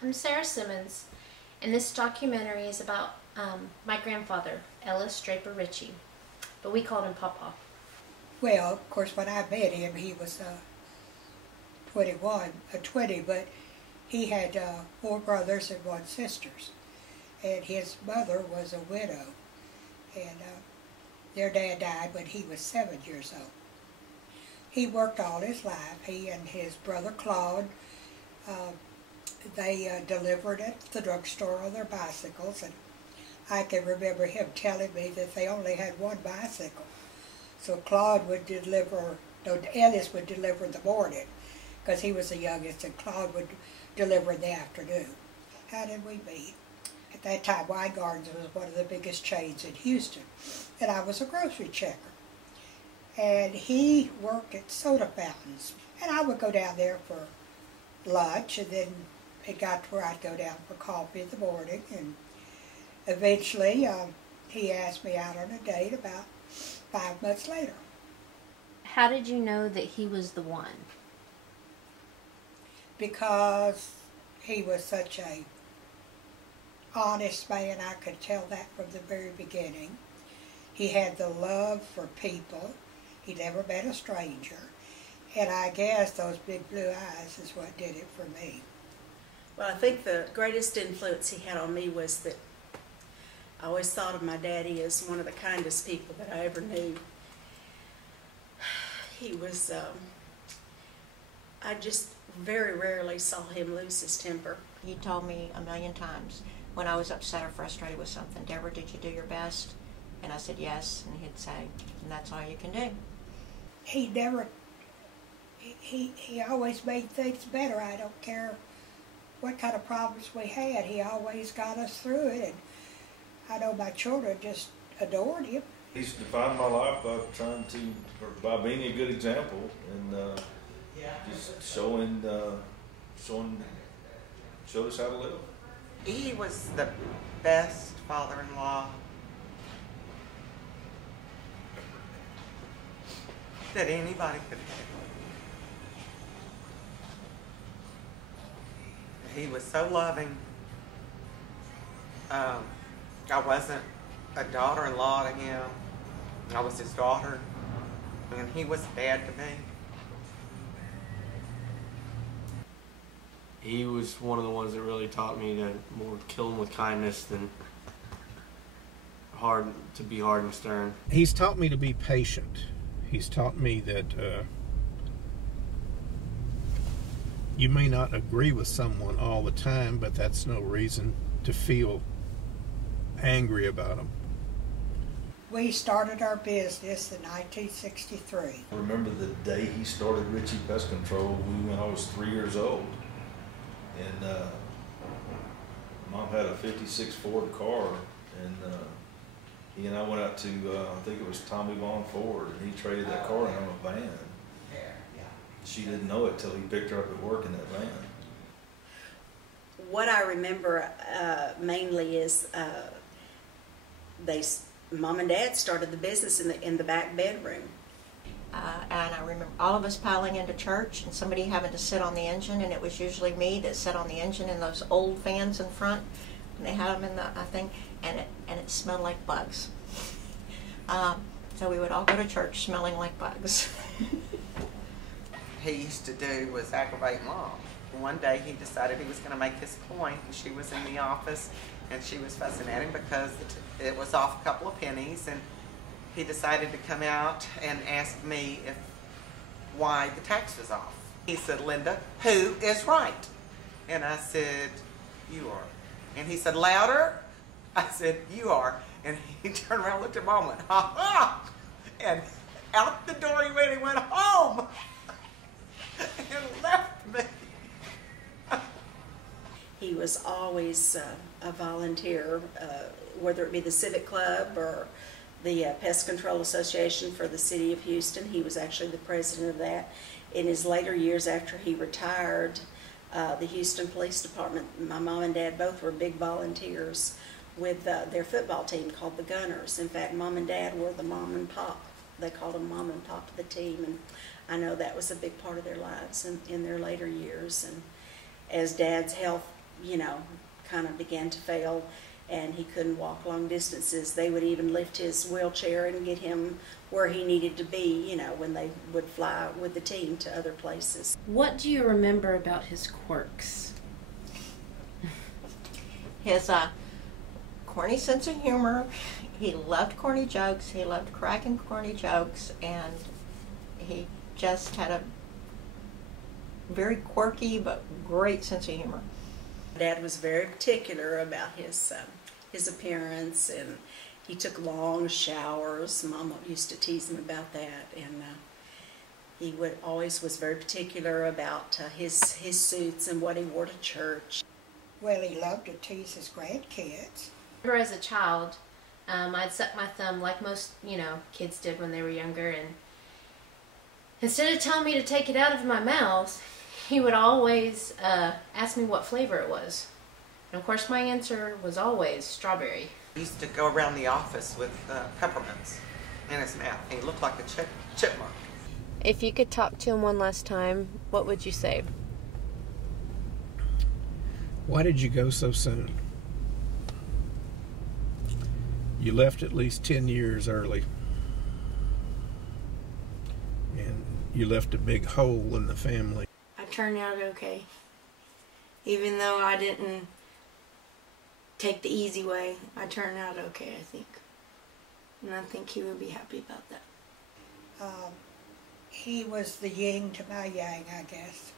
I'm Sarah Simmons, and this documentary is about my grandfather, Ellis Draper Ritchie, but we called him PawPaw. Well, of course, when I met him, he was 20, but he had 4 brothers and 1 sister, and his mother was a widow, and their dad died when he was 7 years old. He worked all his life. He and his brother Claude, they delivered at the drugstore on their bicycles, and I can remember him telling me that they only had 1 bicycle. So Claude would deliver, no, Ellis would deliver in the morning, because he was the youngest, and Claude would deliver in the afternoon. How did we meet? At that time, Wine Gardens was one of the biggest chains in Houston, and I was a grocery checker. And he worked at soda fountains, and I would go down there for lunch, and then it got to where I'd go down for coffee in the morning, and eventually he asked me out on a date about 5 months later. How did you know that he was the one? Because he was such a honest man. I could tell that from the very beginning. He had the love for people. He never met a stranger. And I guess those big blue eyes is what did it for me. Well, I think the greatest influence he had on me was that I always thought of my daddy as one of the kindest people that I ever knew. He was, I just very rarely saw him lose his temper. He told me a million times when I was upset or frustrated with something, "Deborah, did you do your best?" And I said, "Yes." And he'd say, "And that's all you can do." He never, he always made things better. I don't care what kind of problems we had. He always got us through it. And I know my children just adored him. He's defined my life by by being a good example and just showed us how to live. He was the best father-in-law that anybody could have. He was so loving. I wasn't a daughter-in-law to him. I was his daughter, and he was bad to me. He was one of the ones that really taught me to more kill him with kindness than to be hard and stern. He's taught me to be patient. He's taught me that you may not agree with someone all the time, but that's no reason to feel angry about them. We started our business in 1963. I remember the day he started Ritchie Pest Control when I was 3 years old. And Mom had a '56 Ford car, and he and I went out to, I think it was Tommy Vaughn Ford, and he traded that car in on a van. She didn't know it till he picked her up at work in that van. What I remember mainly is Mom and Dad started the business in the back bedroom. And I remember all of us piling into church and somebody having to sit on the engine, and it was usually me that sat on the engine in those old fans in front, and they had them in the thing, and it smelled like bugs. So we would all go to church smelling like bugs. He used to do was aggravate Mom. One day he decided he was going to make his point, and she was in the office, and she was fussing at him because it was off a couple of pennies, and he decided to come out and ask me why the tax was off. He said, "Linda, who is right?" And I said, "You are." And he said, "Louder?" I said, "You are." And he turned around, looked at Mom, and went, "Ha ha!" And out the door he went. He went home and left me. He was always a volunteer, whether it be the Civic Club or the Pest Control Association for the City of Houston. He was actually the president of that. In his later years after he retired, the Houston Police Department, my mom and dad both were big volunteers with their football team called the Gunners. In fact, Mom and Dad were the mom and pop. They called them mom and pop of the team, and I know that was a big part of their lives in their later years. And as Dad's health kind of began to fail and he couldn't walk long distances, they would even lift his wheelchair and get him where he needed to be, when they would fly with the team to other places. What do you remember about his quirks? His corny sense of humor. He loved corny jokes. He loved cracking corny jokes, and he just had a very quirky but great sense of humor. Dad was very particular about his appearance, and he took long showers. Mama used to tease him about that, and he always was very particular about his suits and what he wore to church. Well, he loved to tease his grandkids. I remember as a child, I'd suck my thumb like most, kids did when they were younger, and instead of telling me to take it out of my mouth, he would always ask me what flavor it was. And of course my answer was always strawberry. He used to go around the office with peppermints in his mouth. He looked like a chipmunk. If you could talk to him one last time, what would you say? Why did you go so soon? You left at least 10 years early. And you left a big hole in the family. I turned out okay. Even though I didn't take the easy way, I turned out okay, I think. And I think he would be happy about that. He was the yin to my yang, I guess.